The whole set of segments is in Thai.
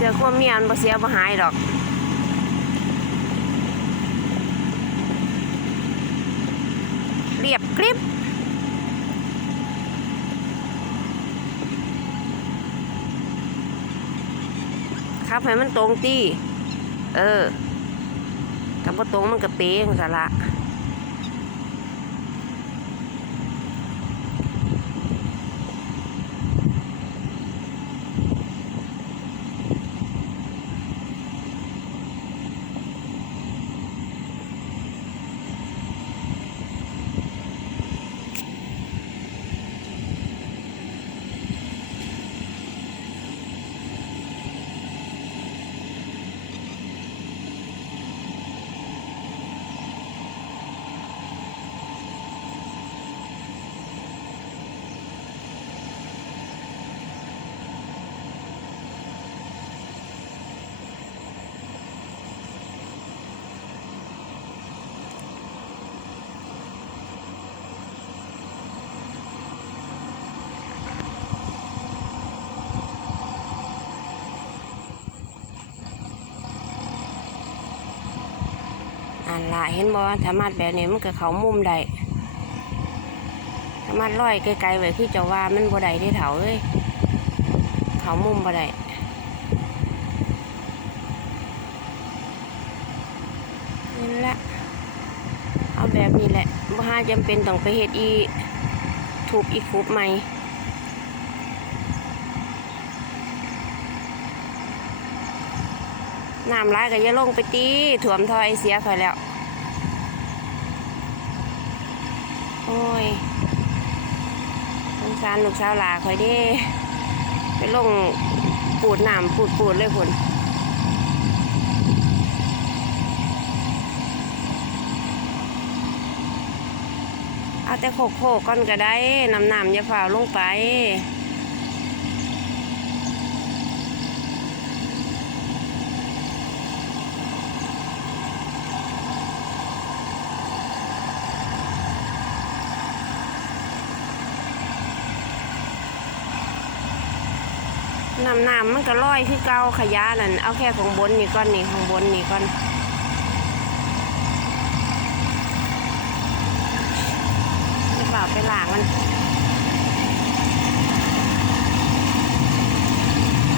เสื้อความเมียมันบ่เสียบ่หายดอกเรียบกริบครับให้มันตรงตีเออถ้าบ่ตรงมันก็เป๊ะจังซั่นละ อันละเห็นบ่สามารถแบบนี้มันก็เขามุมได้สามารถลอยไกลๆไว้คือเจะว่ามันบ่ได้ที่เถาเอ้ยเขามุมบ่ได้นี่ละเอาแบบนี้แหละบ่หาจำเป็นต้องไปเฮ็ดอีถูกอีคุบใหม่น้ำร้ายก็อย่าลงไปตีถ่วมทอไอเสียคอยแล้ว โอ้ยสงสารลูกสาวหลาคอยดิไปลงปูดน้ำปูดปูดเลยคุณเอาแต่โขกโขกก่อนก็ได้น้ำน้ำอย่าฝ่าลงไป น้ำน้ำมันก็ลอยคือเก่าขยะนั่นเอาแค่ของบนนี่ก่อนนี่ของบนนี่ก่อนจะเปล่าไปล้างมัน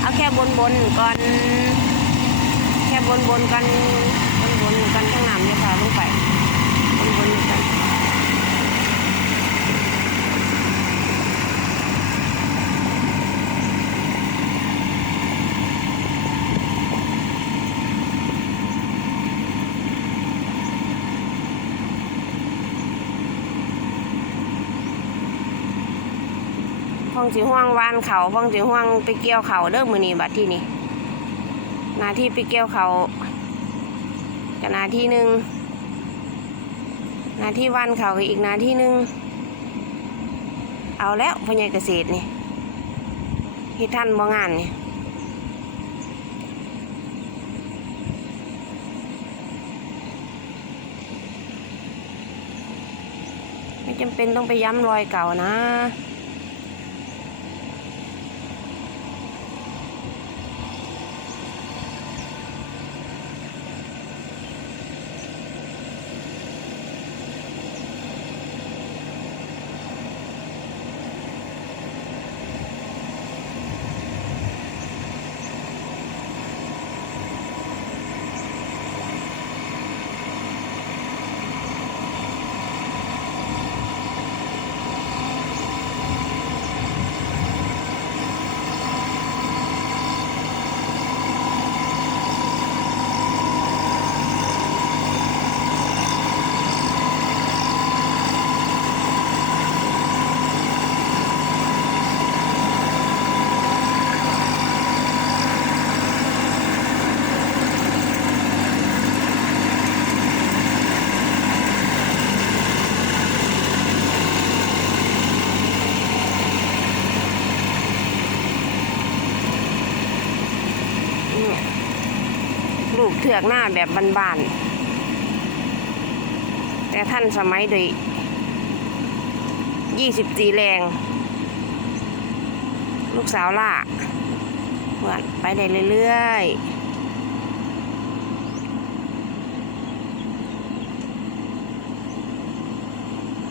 เอาแค่บนบนก่อน แค่บนบนก่อนบนบนก่อนข้างน้ำจะพาลงไปบนบนๆก่อน พ้องสิห่วงวานเขาพ้องสิห่วงไปเกี่ยวเขาเด้อมือนี้บัดที่นี่หน้าที่ไปเกี่ยวเขากับหน้าที่หนึ่งหน้าที่วานเขาก็อีกหน้าที่หนึ่งเอาแล้วพญายเกษตรนี่ที่ท่านบ่งานนี่ไม่จำเป็นต้องไปย้ำรอยเก่านะ ลูกเถือกหน้าแบบบานๆ แต่ท่านสมัยดยยี่สิบจีแรง ลูกสาวล่าหวานไปได้เรื่อยๆ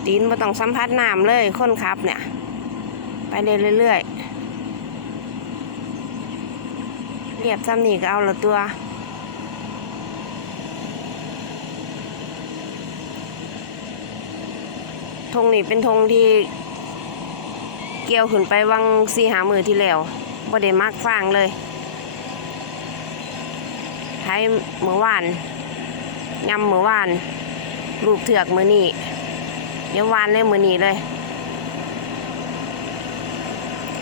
ตีนไม่ต้องสัมผัสน้ำเลยคนขับเนี่ย ไปได้เรื่อยๆเรียบซ้ำนี่ก็เอาละตัว งนี่เป็นธงที่เกี่ยวขึ้นไปวังสีหามือที่แล้วบ่ได้มักฟางเลยไทยเมื่อวานยำเมื่อวานลูกเถือกมือนี่เดี๋ยววานเลยมือนี่เลย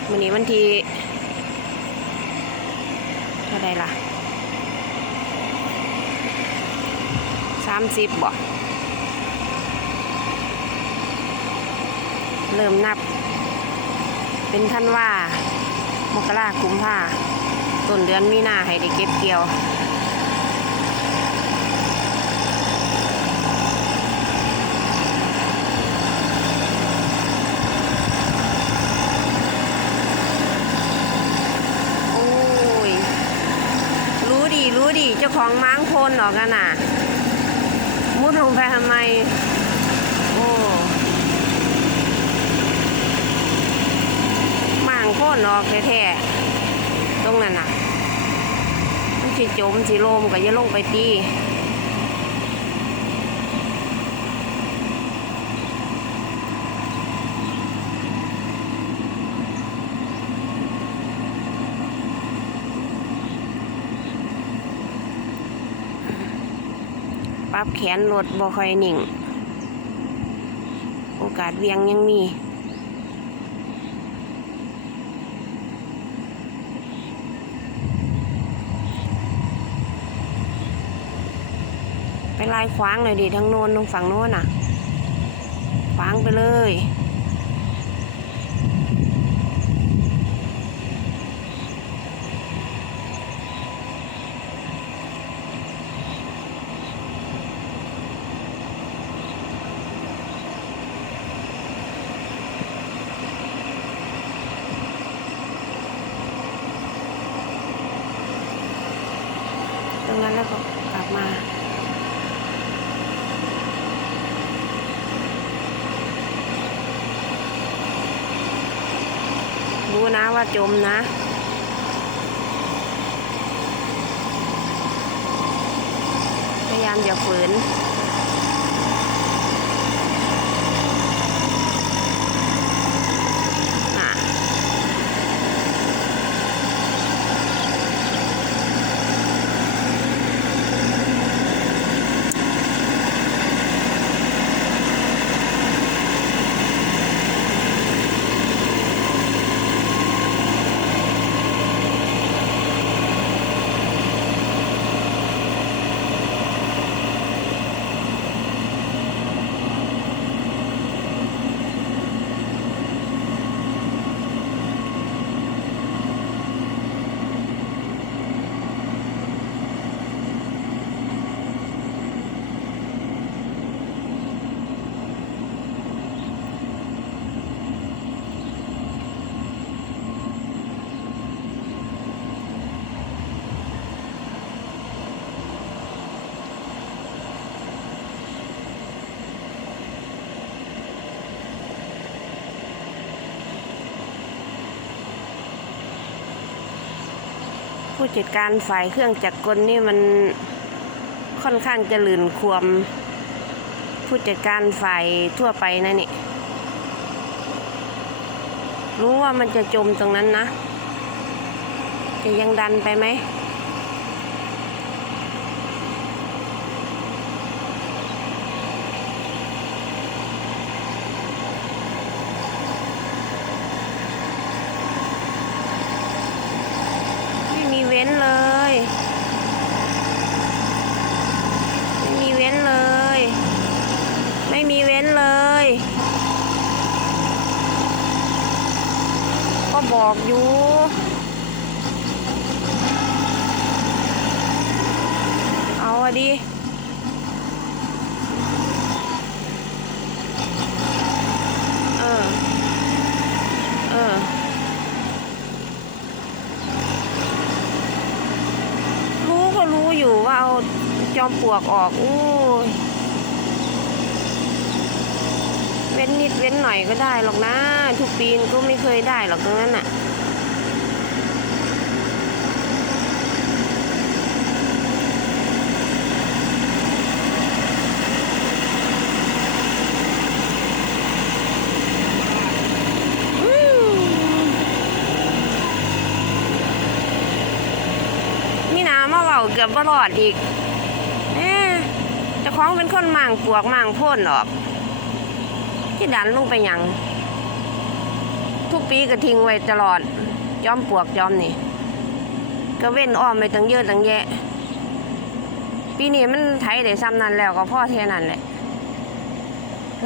มือนี้วันที่เท่าไรล่ะสามสิบบ่ เริ่มนับ เป็นท่านว่ามกราคุมผ้าต้นเดือนมีนาให้ได้เก็บเกี่ยวโอ้ยรู้ดีรู้ดีเจ้าของม้างโคนหรอกกันน่ะ มุดลงไปทำไม โอ้ มางโคนออกแท้ๆตรงนั้นน่ะมันสิจมสิโลมก็อย่าลงไปตีปรับแขนรถบ่ค่อยนิ่ง โอกาสเวียงยังมี ไปไล่คว้างเลยดิทั้งโน้นตรงฝั่งโน้นน่ะคว้างไปเลย ตรงนั้นแล้วก็กลับมา รู้นะ ว่าจมนะ พยายามอย่าฝืน ผู้จัดการฝ่ายเครื่องจักรกลนี่มันค่อนข้างจะลื่นควม ผู้จัดการฝ่ายทั่วไปนะนี่ รู้ว่ามันจะจมตรงนั้นนะ จะยังดันไปไหม ไม่มีเว้นเลย ไม่มีเว้นเลย ไม่มีเว้นเลย ก็บ อกอยู่เอาอะดิเออเออรู้ก็รู้อยู่ว่าเอาจอมปลวกออกอู้ยเว้นนิดเว้นหน่อยก็ได้หรอกนะ ทุกปีก็ไม่เคยได้หรอกตรงนั้นน่ะนี่นามาเว้าเกือบบ่รอดอีกเอ๊ะจะคล้องเป็นคนหมางปวกหมางพ่นออก ที่ดันลงไปยัง ทุกปีก็ทิ้งไว้ตลอดจอมปลวกจอมนี่ ก็เว้นอ้อมไปตั้งเยอะตั้งแยะ ปีนี้มันไถได้ซ้ำนั้นแล้วก็พ่อเท่านั้นแหละ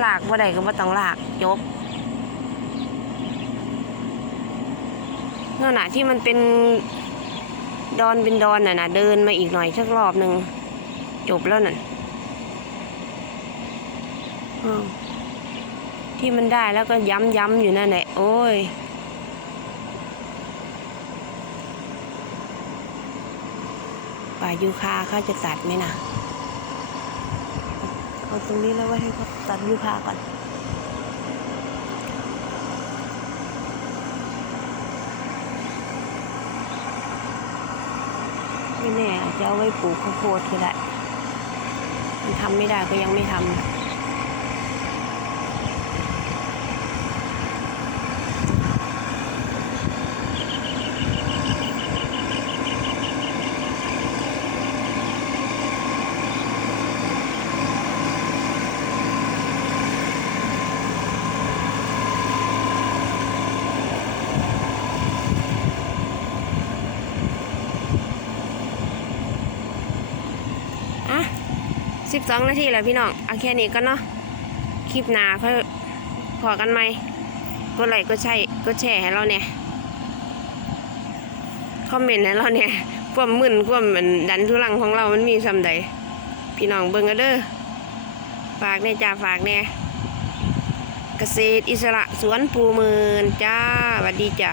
ลากบ่ได้ก็บ่ต้องลากจบนั่นน่ะที่มันเป็นดอนเป็นดอนน่ะนะเดินมาอีกหน่อยสักรอบหนึ่งจบแล้วนั่นอ้าว ที่มันได้แล้วก็ย้ำย้ำอยู่นั่นแหละโอ้ยป่ายูคาเขาจะตัดไหมนะเอาตรงนี้แล้วไว้ให้เขาตัดยูคาก่อนไม่แน่จจะเอาไว้ปลูกข้าวโพดก็ได้มันทำไม่ได้ก็ยังไม่ทำ สิบสองนาทีแล้วพี่น้องเอาแค่นี้ก็เนาะคลิปหน้าค่อยพอกันไหมกดไลค์กดใช่กดแชร์ให้เราเนี่ยคอมเมนต์ให้เราเนี่ยความมึนความมันดันทุลังของเรามันมีสำใดพี่น้องเบิ่งกันเด้อฝากแน่จ้าฝากแน่เกษตรอิสระสวนปูมืนจ้าสวัสดีจ้า